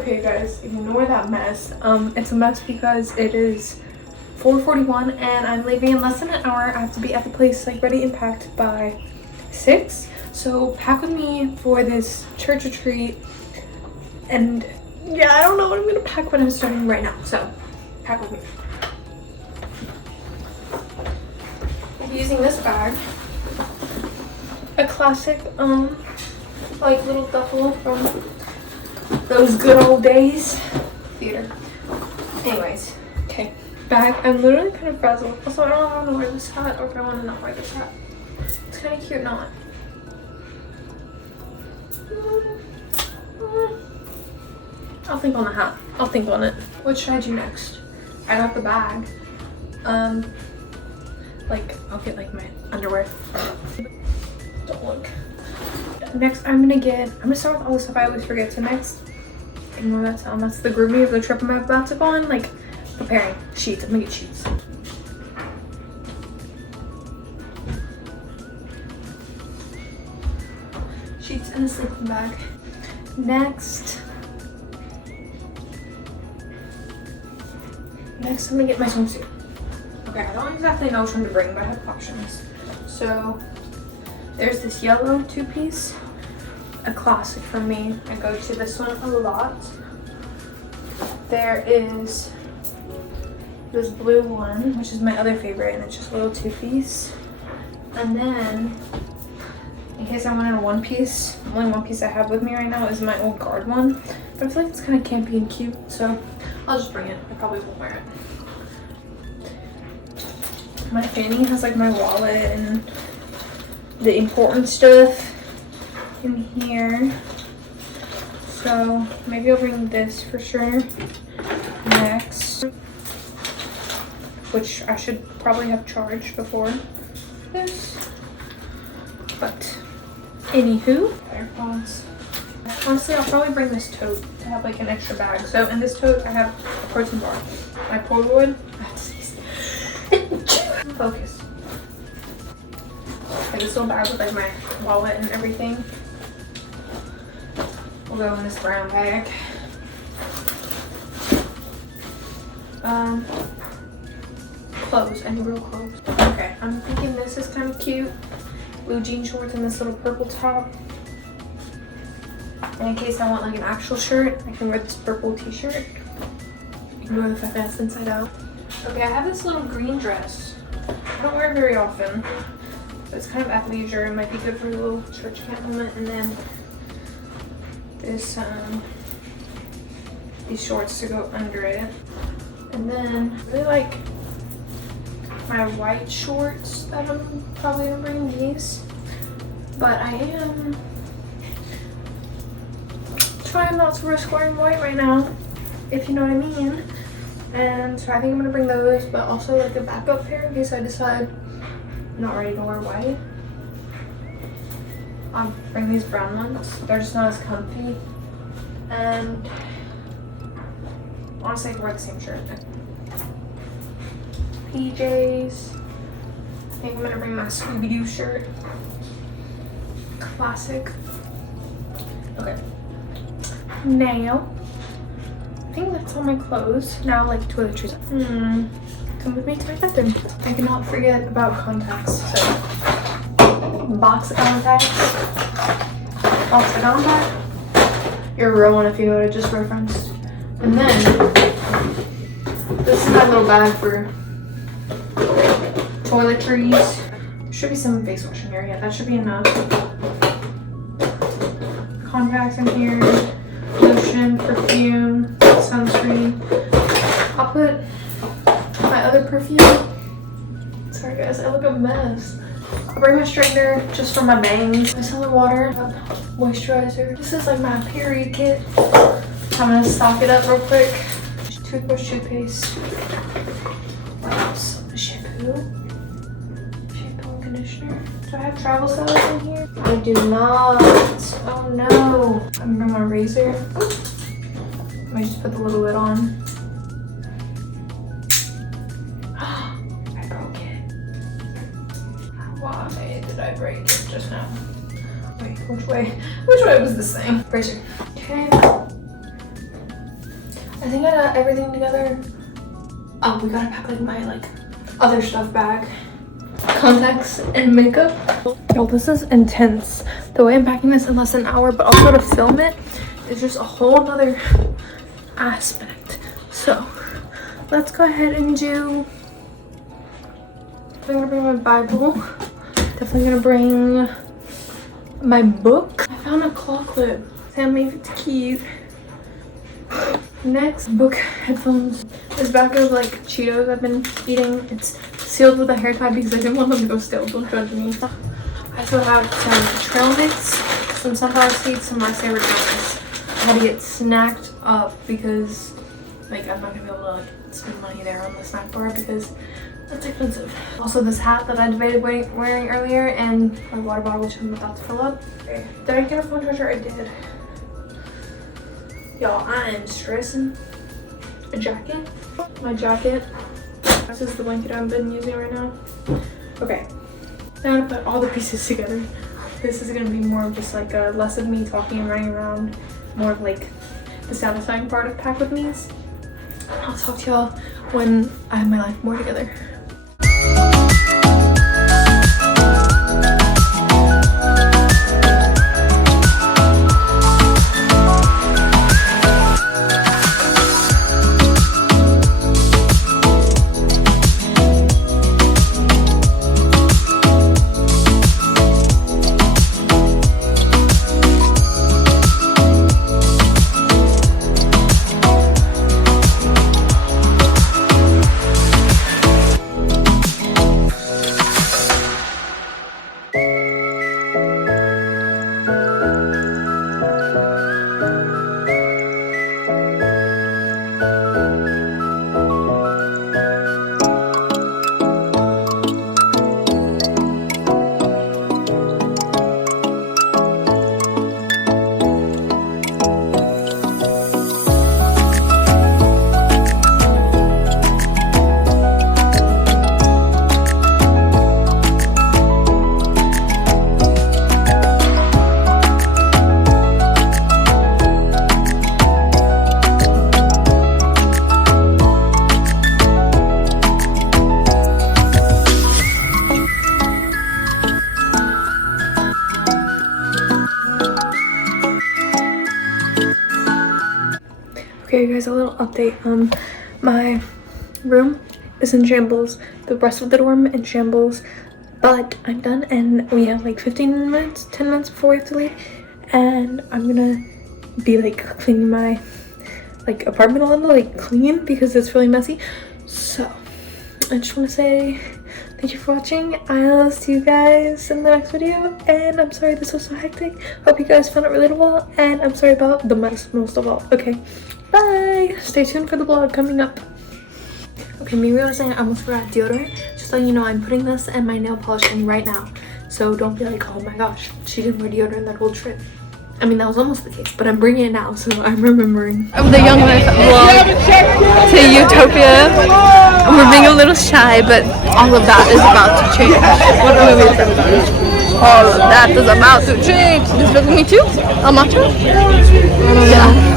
Okay guys, ignore that mess. It's a mess because it is 4:41 and I'm leaving in less than an hour. I have to be at the place like ready and packed by 6. So pack with me for this church retreat. And yeah, I don't know what I'm gonna pack when I'm starting right now. So pack with me. I'll be using this bag. A classic like little duffel from those good old days. Theater. Anyways, okay. Bag. I'm literally kind of frazzled. Also, I don't know if I want to wear this hat or if I want to not wear this hat. It's kind of cute not. I'll think on the hat. I'll think on it. What should I do next? I got the bag. Like, I'll get like my underwear. Don't look. Next, I'm gonna start with all the stuff I always forget. So next, ignore that sound. That's the groovy of the trip I'm about to go on. Like, preparing sheets. I'm gonna get sheets. Sheets in the sleeping bag. Next, I'm gonna get my swimsuit. Okay, I don't exactly know which one to bring, but I have options. So there's this yellow two-piece, a classic for me. I go to this one a lot. There is this blue one, which is my other favorite, and it's just a little two-piece. And then, in case I wanted a one-piece, the only one piece I have with me right now is my old guard one. But I feel like it's kind of campy and cute, so I'll just bring it. I probably won't wear it. My fanny has like my wallet and the important stuff in here. So maybe I'll bring this for sure next, which I should probably have charged before this. But anywho, AirPods. Honestly, I'll probably bring this tote to have like an extra bag. So in this tote, I have a protein bar, my Polaroid. I have to sneeze. Focus. Like this little bag with like my wallet and everything. We'll go in this brown bag. Clothes. I need real clothes. Okay, I'm thinking this is kind of cute. Blue jean shorts and this little purple top. And in case I want like an actual shirt, I can wear this purple t-shirt. Ignore the fact that it's inside out. Okay, I have this little green dress. I don't wear it very often. But it's kind of athleisure. It might be good for a little church camp moment. And then this these shorts to go under it. And then I really like my white shorts that I'm probably gonna bring these. But I am trying not to risk wearing white right now, if you know what I mean. And so I think I'm gonna bring those, but also like a backup pair in case I decide I'm not ready to wear white. I'll bring these brown ones. They're just not as comfy. And honestly, I can wear the same shirt. PJs. I think I'm gonna bring my Scooby-Doo shirt. Classic. Okay. Now, I think that's all my clothes. Now, like toiletries. Come with me to my bathroom. I cannot forget about contacts. So, box of contacts. Box of contacts. You're a real one if you know what I just referenced. And then, this is my little bag for toiletries. There should be some face wash in here. Yeah, that should be enough. Contacts in here. Lotion, perfume, sunscreen. I'll put my other perfume. Sorry guys, I look a mess. I'll bring my straightener just for my bangs. Micellar water, moisturizer. This is like my period kit. I'm gonna stock it up real quick. Toothbrush, toothpaste. What else? Shampoo. Shampoo and conditioner. Do I have travel size in here? I do not. Oh no. I'm gonna bring my razor. Let me just put the little lid on. I broke it. Why did I break it just now? Wait, which way? Which way was this thing? Razor. Okay. I think I got everything together. We gotta pack like my other stuff bag. Contacts and makeup. Yo, this is intense. The way I'm packing this in less than an hour, but also to film it is just a whole nother aspect. So let's go ahead and do. I'm gonna bring my Bible. Definitely gonna bring my book. I found a claw clip. Sam made it to keys. Next, book, headphones. This bag of Cheetos I've been eating. It's sealed with a hair tie because I didn't want them to go stale. Don't judge me. I also have some trail mix, some sunflower seeds, some of my favorite donuts. I had to get snacked up because I'm not gonna be able to spend money there on the snack bar because that's expensive. Also this hat that I debated wearing earlier, and my water bottle which I'm about to fill up. Okay. Did I get a phone charger? I did. Y'all, I am stressing. A jacket. My jacket. This is the blanket I've been using right now. Okay. Now to put all the pieces together. This is gonna be more of just less of me talking and running around, more of the satisfying part of Pack With Me's. I'll talk to y'all when I have my life more together. Okay guys, a little update. My room is in shambles. The rest of the dorm in shambles. But I'm done and we have 15 minutes, 10 minutes before we have to leave. And I'm gonna be cleaning my apartment a little, clean because it's really messy. So I just want to say thank you for watching. I'll see you guys in the next video. And I'm sorry this was so hectic. Hope you guys found it relatable. And I'm sorry about the mess most of all. Okay, bye. Stay tuned for the vlog coming up. Okay, me realizing I almost forgot deodorant. Just letting you know I'm putting this and my nail polish in right now. So don't be like, oh my gosh, she didn't wear deodorant that whole trip. I mean, that was almost the case, but I'm bringing it now, so I'm remembering. Of the Young Life vlog to Utopia. We're being a little shy, but all of that is about to change. What movie is that? All of that is about to change. This is me too? A matcha? I don't know. Yeah.